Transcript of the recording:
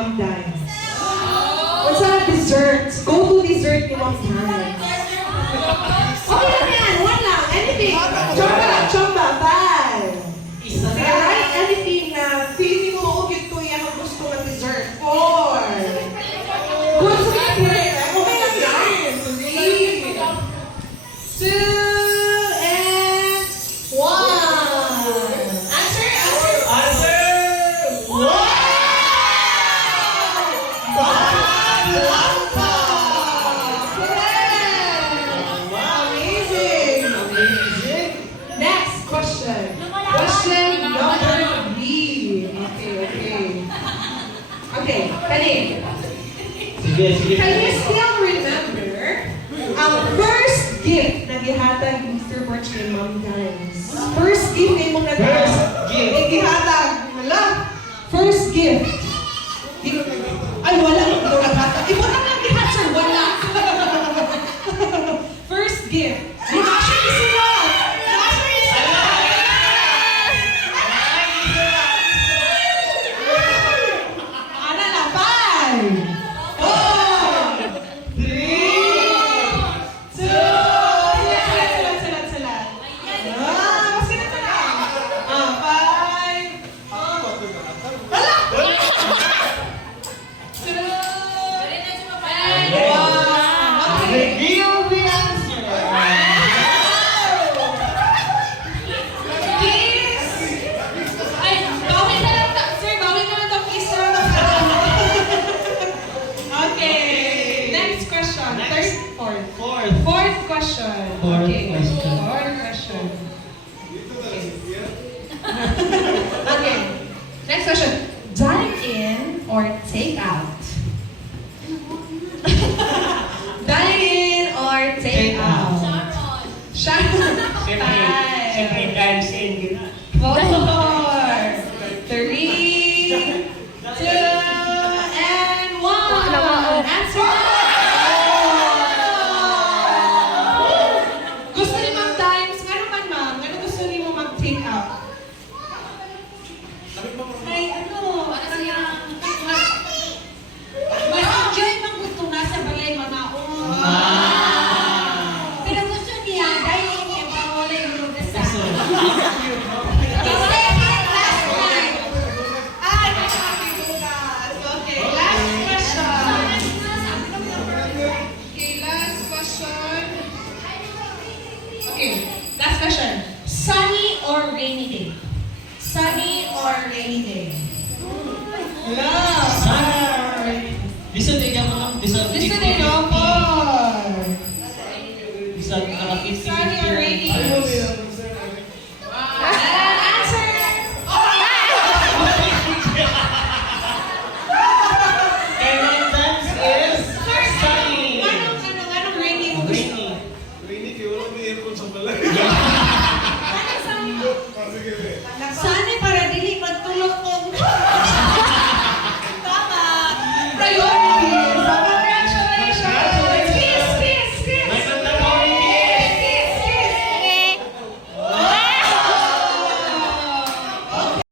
Ma'am Dines? What's a dessert? Go-to dessert ni Ma'am Dines. Okay lang yan. One lang. Anything. Chomba. Bye. Alright? Anything na feeling mo okay to yan ang gusto ng dessert. 4. Gusto ka dessert. Okay lang yan. 3, 2, and 1. Answer. Wow! Next question. Question number B. Okay, Kanin. Sige. Can you still remember ang first gift na gihatag ni Mr. Borch kay Ma'am Dines? First gift na yung mga gihatag. Wala. First gift. Ay, wala yung gihatag. Iba na lang gihat, sir. Wala. First gift. Actually, sila. Ana lang, 5, 4, 3, 2, salat. Mas sila. 5, wala! 2, and 1. Reveal the answer. Kiss! Ay, bawin na lang sir, bawin na lang itong kiss na lang. Okay, next question. Fourth question. Okay. Fourth question. Okay. Next question. Dine in or take out? Dine in or take out? Sharon. Siyempre, dahil sa hindi na. 4, 3, 2, and 1. Answer. Gusto ni Ma'am Dines, nga naman ma'am, ano gusto ni mo mag-take out? Ay, mas enjoy mang gusto nga sa balay mamaon. Pero gusto niya, dahil niya wala yung lugasan. Last night. Okay, last question. Okay, last question. Sunny or rainy day? Sunny or rainy day? Yeah.